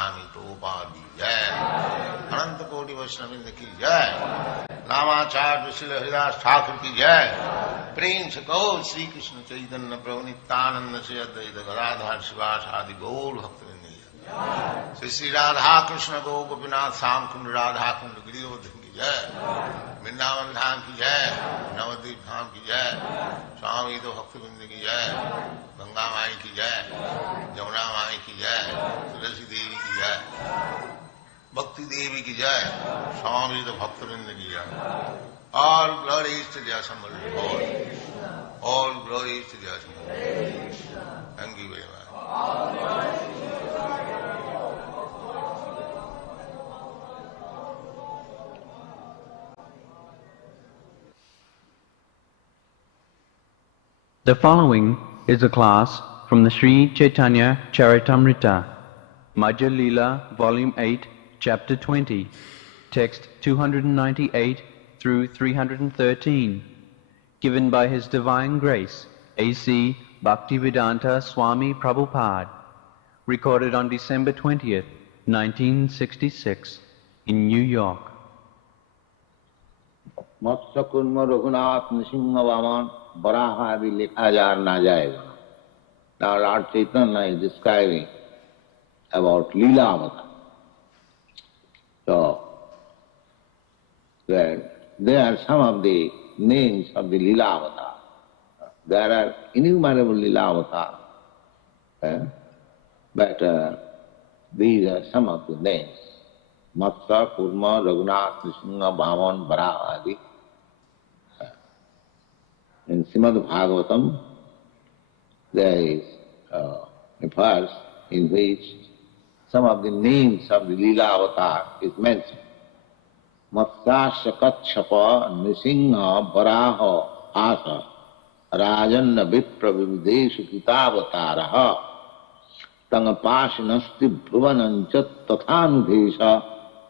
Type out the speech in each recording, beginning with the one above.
Goswami Prabhupada ki jai, Ananta Koti Vaishnavrinda ki jai, Namacharya Srila Haridas Thakur ki jai, Prem se kaho Sri Krishna Chaitanya Prabhu Nityananda Sri Advaita Gadadhar Sivas Adi Gaur Bhaktivinoda ki jai, Sri Radha Krishna Go Gopinath Sam Kund Radha Kund Giridharan ki jai, Vrindavan Dham ki jai, Navadvip Dham ki jai, Swami Ito Bhaktivinoda ki jai, Ganga Mai ki jai, Jamuna Mai ki jai, Tulasi Devi ki jai, Bhakti Devi ki jai, Swami Ito Bhaktivinoda ki jai. All glories to the assembled Lord. All glories to the assembled Lord. Thank you very much. The following is a class from the Sri Chaitanya Charitamrita, Madhya Lila, Volume 8, Chapter 20, Text 298 through 313, given by His Divine Grace, A.C. Bhaktivedanta Swami Prabhupada, recorded on December 20th, 1966, in New York. मत्स्य कुर्म रघुनाथ नृसिंह वामन बराह आदि लिखा जा ना जाएगा. Now Lord Chaitanya is describing about Leela Avatar. So there are some of the names of the Leela Avatar. There are innumerable Leela Avatar, but these are some of the names. Matsya, Kurma, Raghunath, Nrsimha, Vaman, Varaha Adi. In Srimad Bhagavatam, there is a verse in which some of the names of the Leela Avatar is mentioned. Matsya, Shakachapa, Nrsimha, Varaha, Asa, Rajanna, Vipra, Vivideshu, Kitavataraha, Tangapashinasti, Bhuvanancha, Tathanudesha,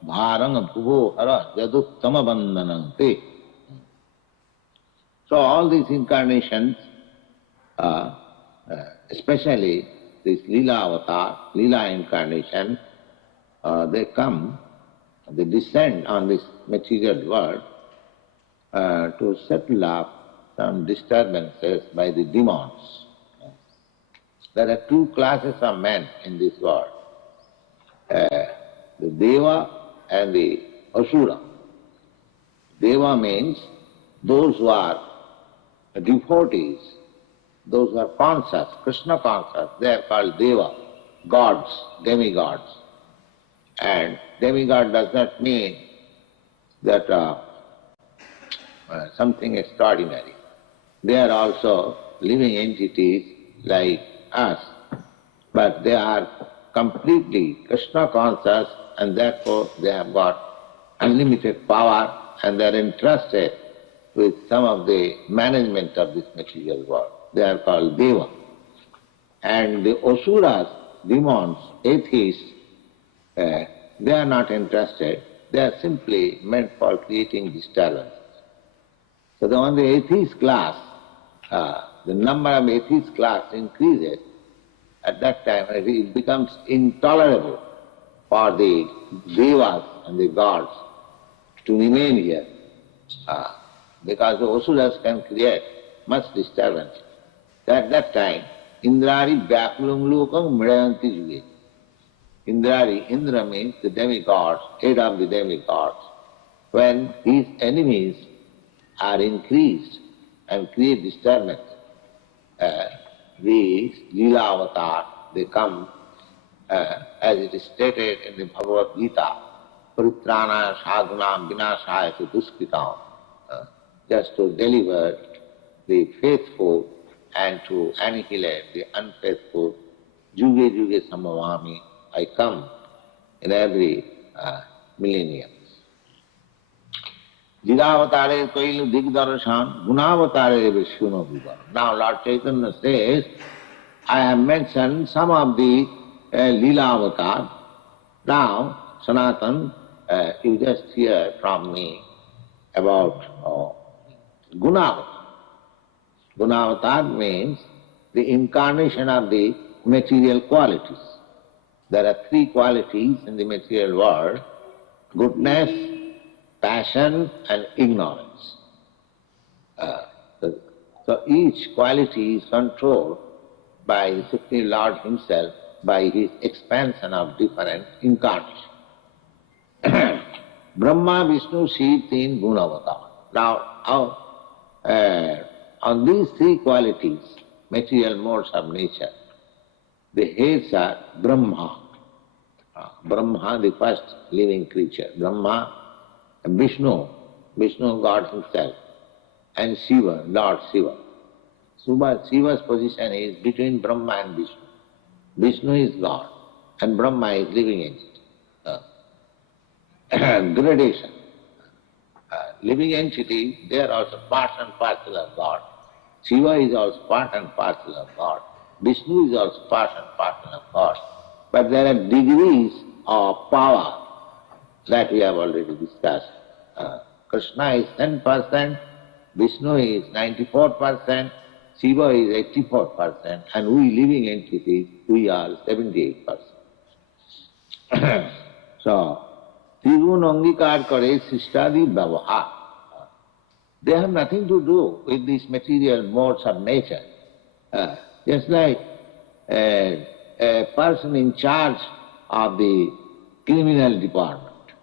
Bharanga, Bhuvo, Hara, Yaduttama Bandhanante. So all these incarnations, especially this Leela Avatar, Leela incarnation, they come, they descend on this material world to settle up some disturbances by the demons. There are two classes of men in this world, the Deva and the Asura. Deva means those who are devotees, those who are conscious, Krishna conscious, they are called Deva, gods, demigods. And demigod does not mean that something extraordinary. They are also living entities like us, but they are completely Krishna conscious and therefore they have got unlimited power and they are entrusted with some of the management of this material world. They are called Deva. And the Asuras, demons, atheists, they are not interested. They are simply meant for creating disturbance. So when the atheist class, the number of atheist class increases, at that time it becomes intolerable for the Devas and the gods to remain here. Because the Asuras can create much disturbance. At that time, Indrari Vyakulam Lokam Mridanti Juge. Indrari, Indra means the demigods, head of the demigods. When his enemies are increased and create disturbance, these Leela Avatar, they come, as it is stated in the Bhagavad Gita, Paritrana Sadhunam Vinashaya Duskritam, just to deliver the faithful and to annihilate the unfaithful. Juge Juge Samavami, I come in every millennium. Jidavatare Koilu Digdarashan, Gunavatare Vishwano Viva. Now Lord Chaitanya says, I have mentioned some of the Leela Avatar. Now, Sanatan, you just hear from me about Gunavatar. Gunavatar means the incarnation of the material qualities. There are three qualities in the material world: goodness, passion and ignorance. So each quality is controlled by the Supreme Lord Himself by His expansion of different incarnations. Brahma, Vishnu, Shiv, Teen, Gunavatar. Now, on these three qualities, material modes of nature, the heads are Brahma. Brahma, the first living creature. Brahma, Vishnu, God Himself, and Shiva, Lord Shiva. Shiva's position is between Brahma and Vishnu. Vishnu is God, and Brahma is living entity. Gradation. Living entity, they are also part and parcel of God. Shiva is also part and parcel of God. Vishnu is also part and parcel of God. But there are degrees of power that we have already discussed. Krishna is 10%, Vishnu is 94%, Shiva is 84%, and we living entities, we are 78%. So, Trigun Angikar Kare Sishtadi Bhavah. They have nothing to do with these material modes of nature. Just like a person in charge of the criminal department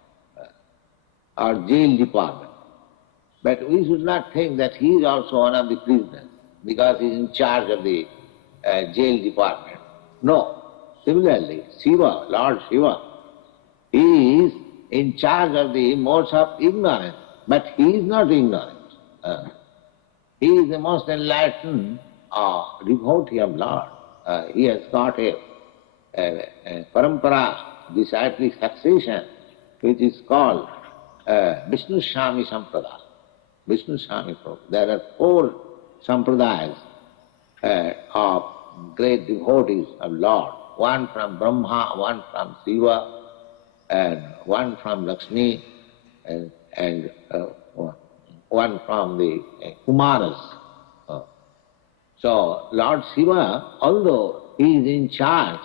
or jail department. But we should not think that he is also one of the prisoners because he is in charge of the jail department. No. Similarly, Shiva, Lord Shiva, he is in charge of the modes of ignorance, but he is not ignorant. He is the most enlightened devotee of Lord. He has got a parampara, disciplic succession, which is called Vishnu Shami Sampradaya. Vishnu Shami Sampradaya. There are 4 sampradayas of great devotees of Lord. One from Brahma, one from Shiva, and one from Lakshmi, and one from the Kumaras. So Lord Shiva, although he is in charge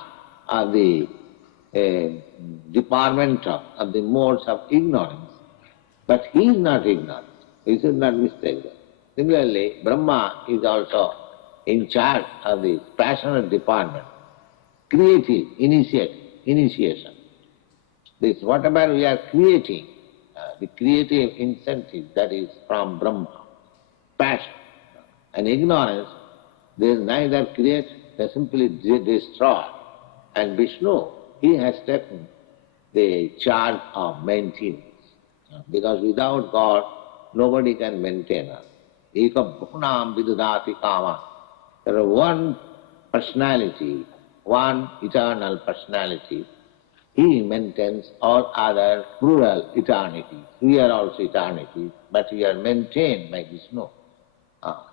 of the department of the modes of ignorance, but he is not ignorant. He should not mistake that. Similarly, Brahma is also in charge of the passionate department, creative initiation. This whatever we are creating, the creative incentive that is from Brahma, passion and ignorance, there is neither create, they simply destroy. And Vishnu, he has taken the charge of maintenance. Because without God, nobody can maintain us. Eka bhukunam vidudati kama. There is one personality, one eternal personality. He maintains all other plural eternities. We are also eternities, but we are maintained by Vishnu.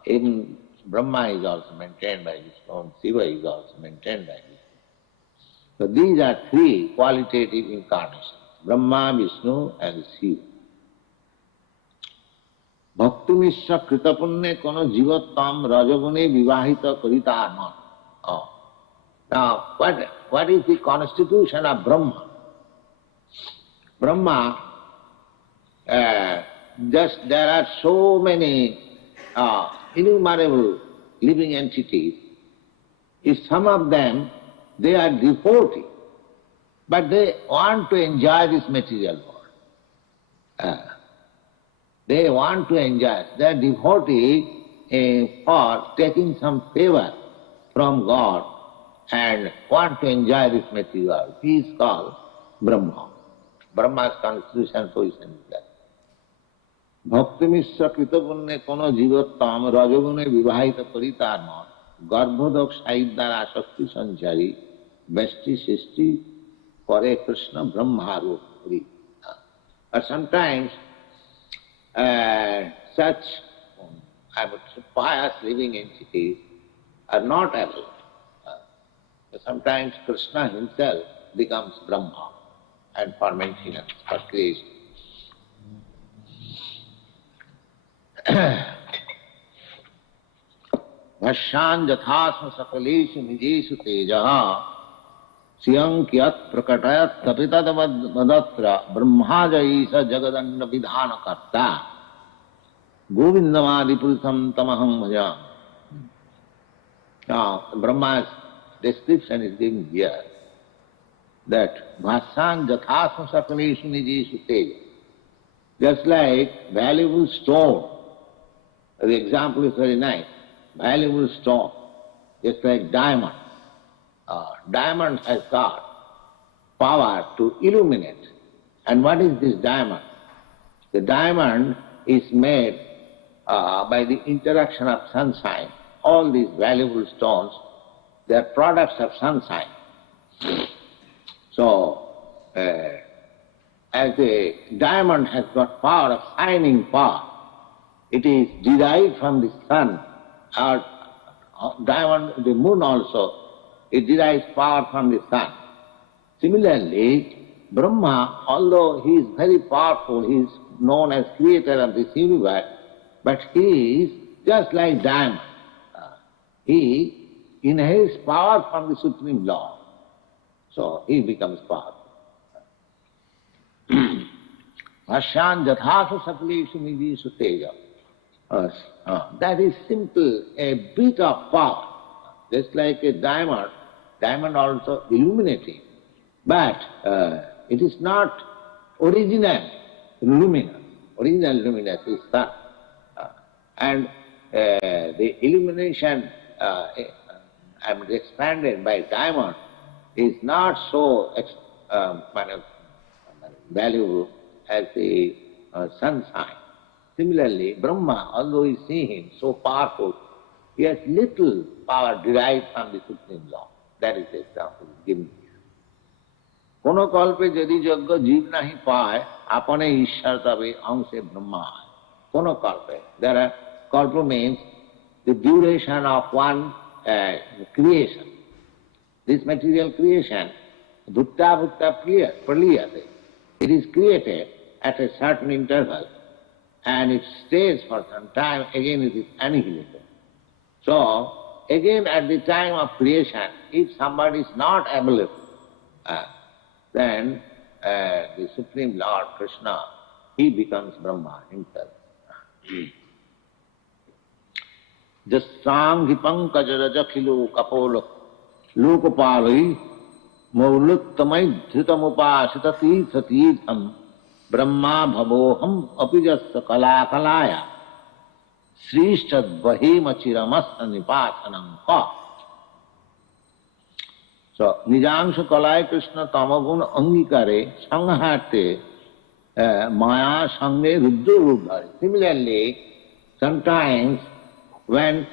Even Brahma is also maintained by Vishnu, and Shiva is also maintained by Vishnu. So these are 3 qualitative incarnations, Brahma, Vishnu and Shiva. Bhaktimishya kritapunne kono jivattam rajagune vivahita karitarma. Now, what is the constitution of Brahma? Brahma, there are so many innumerable living entities. If some of them, they are devotees, but they want to enjoy this material world. They want to enjoy. They are devotees for taking some favor from God and want to enjoy this material world. He is called Brahma. Brahma's constitution position is that. Bhaktimishya kritapunne kono jivattam rajagune vivahita paritarma garbhodok sahiddara shakti sanchari vesti sisti pare Krishna Brahma rupri. But sometimes such pious living entities are not able. Sometimes Krishna himself becomes Brahma and for maintenance, for creation. Bhashan jathasma sakaleshu nijeshu tejaha Siyam kyat prakatayat tapitad vadatra brahmajaisa jagadanda vidhana karta govindamadi purusham tamaham bhajam. Now, Brahma's description is given here that bhasyan jathasam sakalesu nijesu teja. Just like valuable stone, the example is very nice, valuable stone, just like diamond. Diamond has got power to illuminate. And what is this diamond? The diamond is made by the interaction of sunshine. All these valuable stones, they are products of sunshine. So, as the diamond has got power of shining power, it is derived from the sun. Or diamond, the moon also, it derives power from the sun. Similarly, Brahma, although he is very powerful, he is known as creator of this universe, but he is just like diamond. He inherits power from the Supreme Lord. So he becomes powerful. Bhasyan jathasu sakalesu nijesu teja. That is simple, a bit of power. Just like a diamond, diamond also illuminating. But it is not original luminous. Original luminous is sun. And the illumination expanded by diamond is not so valuable as the sunshine. Similarly, Brahma, although you see him so powerful, he has little power derived from the Supreme Law. That is the example given here. Kono kalpe jadi jagga jeev nahi paay, apane ishar tabe amse Brahma. Kono kalpe. There are kalpa means the duration of one creation. This material creation, bhutta praliyate. It is created at a certain interval and it stays for some time, again it is annihilated. So, again at the time of creation, if somebody is not available, then the Supreme Lord Krishna, he becomes Brahma himself. Jasang hipankajarajakhilu kapolo lokapalai mauluttamai dhritamupasita tirtham brahma bhavoham apijassa kalakalaya srishtad bahimachiramasna nipasanam ka. So, nijangsha kalaya Krishna tamagun angikare sanghate maya sanghe rudra rudhare. Similarly, sometimes when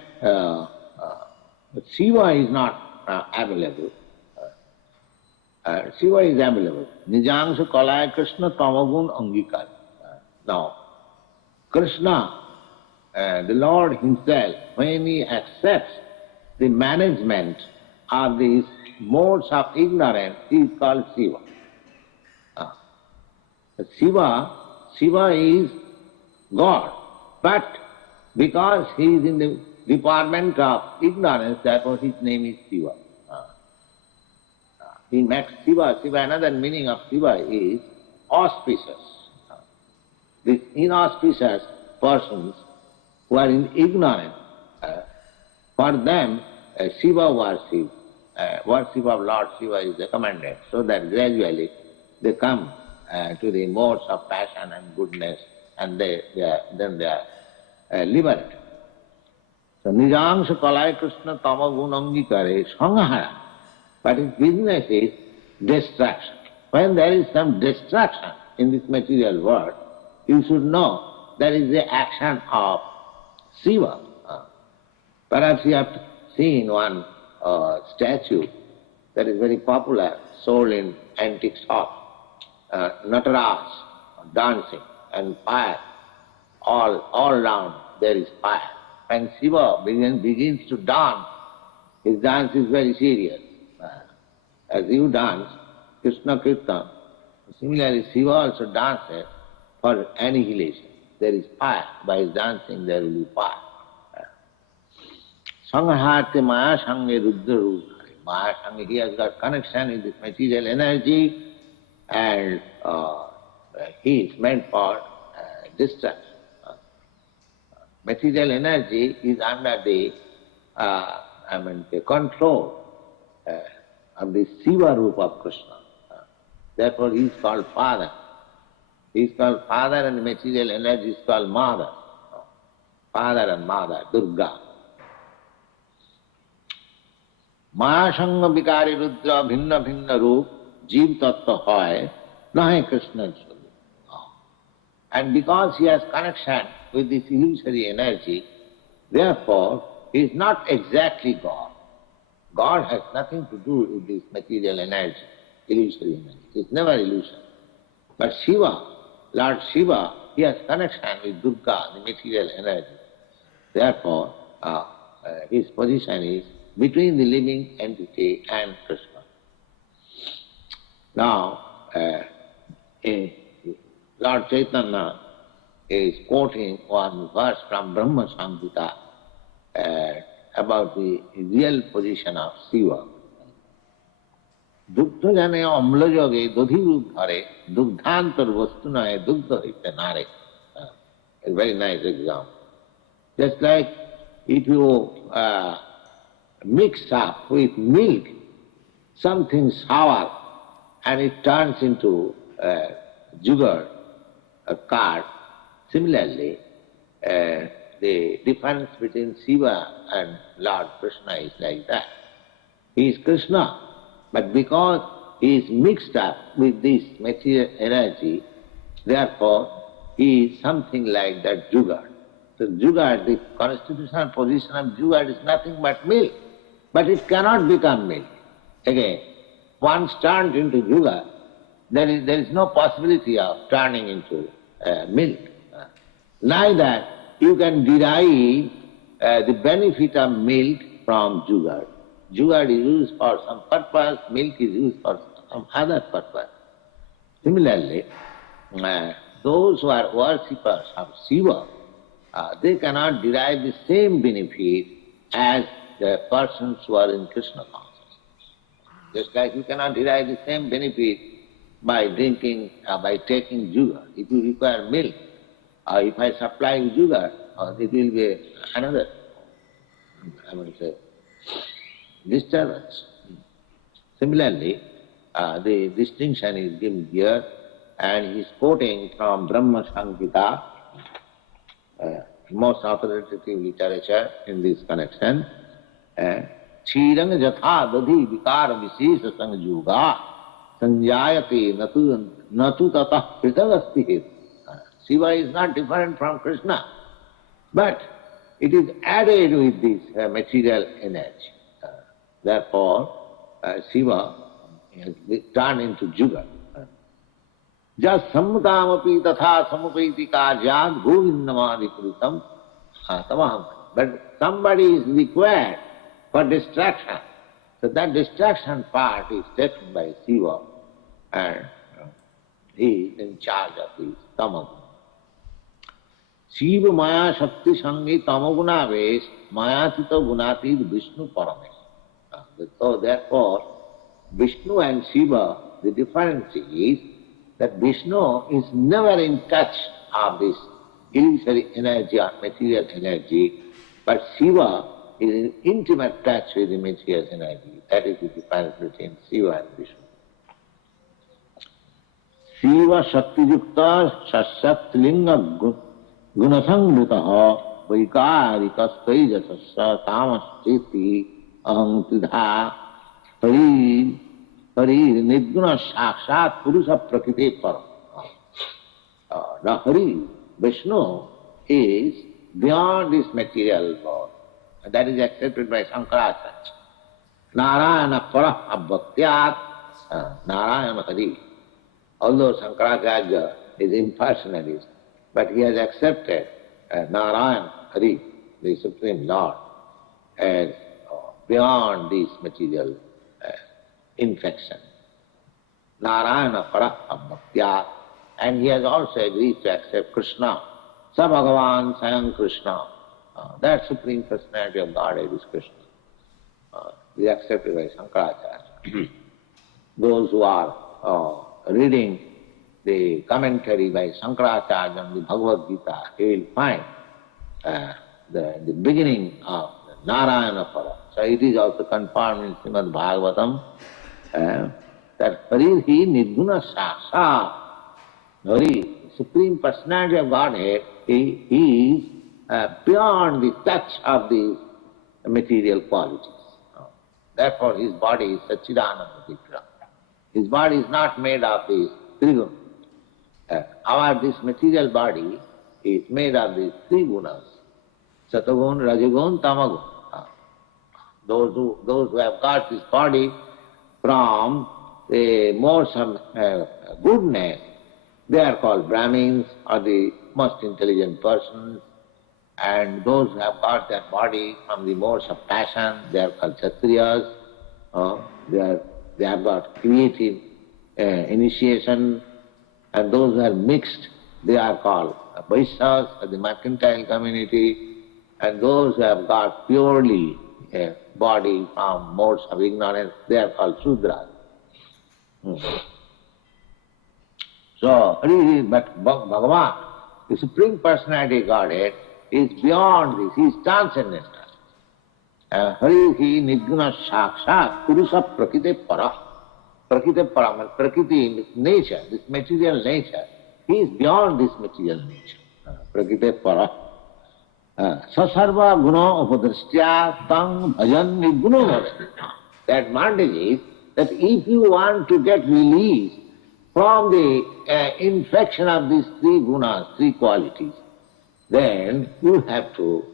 Shiva is not available, Shiva is available. Nijangsha kalaya Krishna tamagun angikare. Now, Krishna, the Lord himself, when he accepts the management of these modes of ignorance, he is called Shiva. Shiva is God, but because he is in the department of ignorance, therefore his name is Shiva. He makes Shiva, another meaning of Shiva is auspicious. These inauspicious persons who are in ignorance, for them Shiva worship, worship of Lord Shiva is recommended, so that gradually they come to the modes of passion and goodness, and then they are liberated. So nijangsha kalaya Krishna tamagun angikare sanghara. But his business is destruction. When there is some destruction in this material world, you should know that is the action of Shiva. Perhaps you have seen one statue that is very popular, sold in antique shops. Nataraj dancing and fire. All round there is fire. When Shiva begins to dance, his dance is very serious. As you dance Krishna Kirtan, similarly Shiva also dances for annihilation. There is fire. By his dancing there will be fire. Sanghate maya sanghe rudra rudhare. Mahasanga, he has got connection with this material energy, and he is meant for destruction. Material energy is under the the control of the Shiva Rupa of Krishna. Therefore he is called Father. He is called Father, and the material energy is called Mother. Father and Mother, Durga. Mahasanga Vikari Rudra Bhinna Bhinna Roop Jeev Tattva Hoy Nahe Krishna Swarup. And because he has connection with this illusory energy, therefore he is not exactly God. God has nothing to do with this material energy, illusory energy. It's never illusion. But Shiva, Lord Shiva, he has connection with Durga, the material energy. Therefore, his position is between the living entity and Krishna. Now, Lord Chaitanya is quoting one verse from Brahma Samhita about the real position of Shiva. Dugdha jane amla yoge dodhi roop dhare dugdhantar vastu nahe dugdha hite nare. A very nice example. Just like if you mix up with milk something sour and it turns into sugar, a curd, similarly the difference between Shiva and Lord Krishna is like that. He is Krishna, but because he is mixed up with this material energy, therefore he is something like that sugar. So sugar, the constitutional position of sugar is nothing but milk, but it cannot become milk. Again, once turned into sugar, there is no possibility of turning into milk. Neither you can derive the benefit of milk from sugar. Sugar is used for some purpose, milk is used for some other purpose. Similarly, those who are worshippers of Shiva, they cannot derive the same benefit as the persons who are in Krishna consciousness. Just like you cannot derive the same benefit by drinking, by taking sugar. If you require milk, if I supply you sugar, it will be another, disturbance. Similarly, the distinction is given here, and he is quoting from Brahma Samhita, most authoritative literature in this connection. Chirang jatha dadhi vikara vishesha sangyuga sanjayate natu tatah pritavasti. Shiva is not different from Krishna, but it is added with this material energy. Therefore, Shiva has turned into sugar. Jas samutamapi tatha samupeti karyad govindamadi puritam tamaham. But somebody is required for distraction. So that distraction part is taken by Shiva, and he is in charge of this tamaguna. Shiva maya shakti sangi tamaguna vesh mayatita gunatid Vishnu paramesh. So therefore, Vishnu and Shiva, the difference is that Vishnu is never in touch of this illusory energy or material energy, but Shiva is in intimate touch with the material energy. That is the difference between Shiva and Vishnu. Shiva Shakti Yukta Shashat Linga Gunasangvitaha Vaikarikas Tejasasya Tamascheti Ahantidha Parir Nidguna Sakshat Purusha Prakriti Param. The Hari, Vishnu, is beyond this material world. That is accepted by Shankaracharya. Narayana Parah Abhaktyat Narayana Hari. Although Shankaracharya is impersonalist, but he has accepted Narayana Hari, the Supreme Lord, as beyond this material infection. Narayana Parah Abhaktyat. And he has also agreed to accept Krishna. Sa Bhagavan Sayam Krishna. That Supreme Personality of Godhead is Krishna. is accepted by Shankaracharya. Those who are reading the commentary by Shankaracharya on the Bhagavad Gita, he will find the beginning of the Narayana Para. So it is also confirmed in Srimad Bhagavatam that Harihi Nirguna Saksha, Hari, Supreme Personality of Godhead, he is beyond the touch of the material qualities. Therefore his body is Satchidananda Vigraha. His body is not made of these three gunas. This material body is made of these three gunas. Satagun, Rajagun, Tamagun. Those who have got this body from the modes of goodness, they are called Brahmins or the most intelligent persons. And those who have got their body from the modes of passion, they are called Kshatriyas. They have got creative initiation. And those who are mixed, they are called Vaishyas or the mercantile community. And those who have got purely a body from modes of ignorance, they are called Sudras. So, but Bhagavan, the Supreme Personality of Godhead, is beyond this. He is transcendental. Harihi Nirguna Sakshat Purusa Prakite Para. Prakite Para, Prakriti, nature, this material nature, he is beyond this material nature. Prakite Para. Sasarva Guna Upadrastya Tang Bhajan Nirguna Bhavati. The advantage is that if you want to get released from the infection of these three gunas, three qualities, then you have to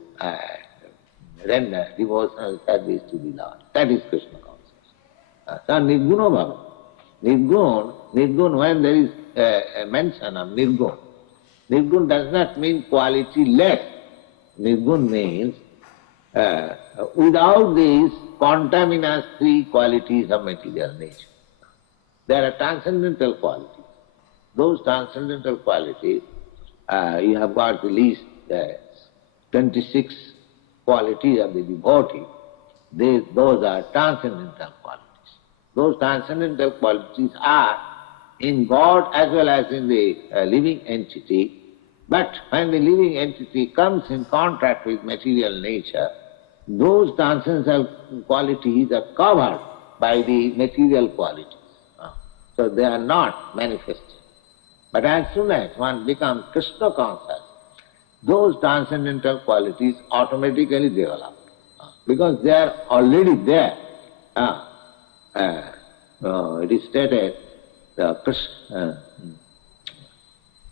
render devotional service to the Lord. That is Krishna consciousness. So Nirguna Bhava. Nirgun, when there is a mention of Nirgun, Nirgun does not mean quality less. Nirgun means without these contaminous three qualities of material nature. There are transcendental qualities. Those transcendental qualities, you have got at least 26 qualities of the devotee. Those are transcendental qualities. Those transcendental qualities are in God as well as in the living entity. But when the living entity comes in contact with material nature, those transcendental qualities are covered by the material qualities. So they are not manifested. But as soon as one becomes Krishna conscious, those transcendental qualities automatically develop. Because they are already there. It is stated,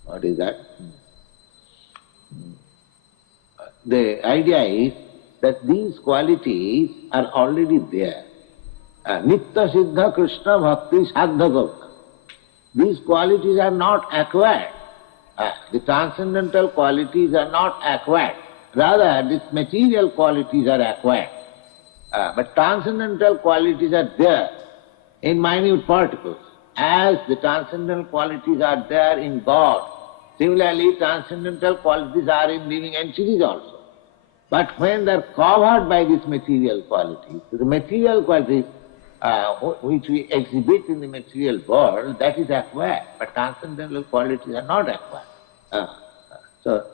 what is that? The idea is that these qualities are already there. Nitya Siddha Krishna Bhakti Sadha Gauta. These qualities are not acquired. The transcendental qualities are not acquired. Rather, these material qualities are acquired. But transcendental qualities are there in minute particles. As the transcendental qualities are there in God, similarly transcendental qualities are in living entities also. But when they are covered by these material qualities, the material qualities which we exhibit in the material world, that is acquired, but transcendental qualities are not acquired. So,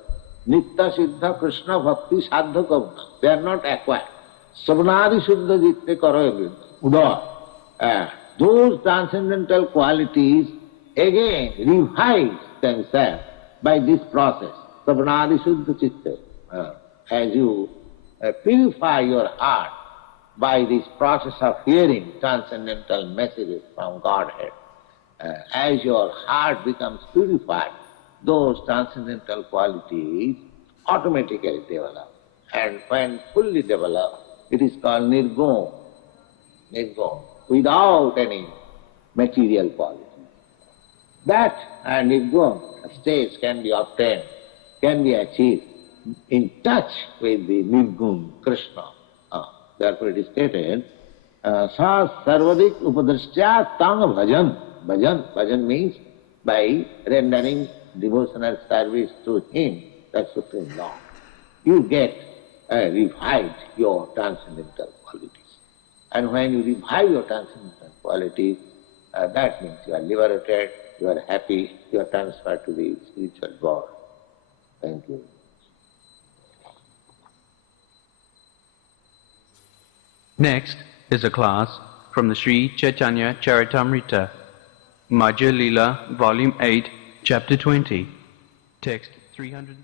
Nitya Siddha Krishna Bhakti Sadha Kavna, they are not acquired. Savanadi Shuddha Jitte Karo Udar. Those transcendental qualities again revive themselves by this process. Savanadi Shuddha Chitte. As you purify your heart by this process of hearing transcendental messages from Godhead, as your heart becomes purified, those transcendental qualities automatically develop. And when fully developed, it is called Nirgun, without any material quality. That Nirgun stage can be obtained, can be achieved in touch with the Nirgun Krishna. Therefore it is stated, Sa Sarvadik Upadrastya Tang Bhajan. Bhajan means by rendering devotional service to Him, that Supreme Lord, you get revived your transcendental qualities. And when you revive your transcendental qualities, that means you are liberated, you are happy, you are transferred to the spiritual world. Thank you. Next is a class from the Sri Chaitanya Charitamrita, Madhya Lila, Volume 8, Chapter 20, Text 300.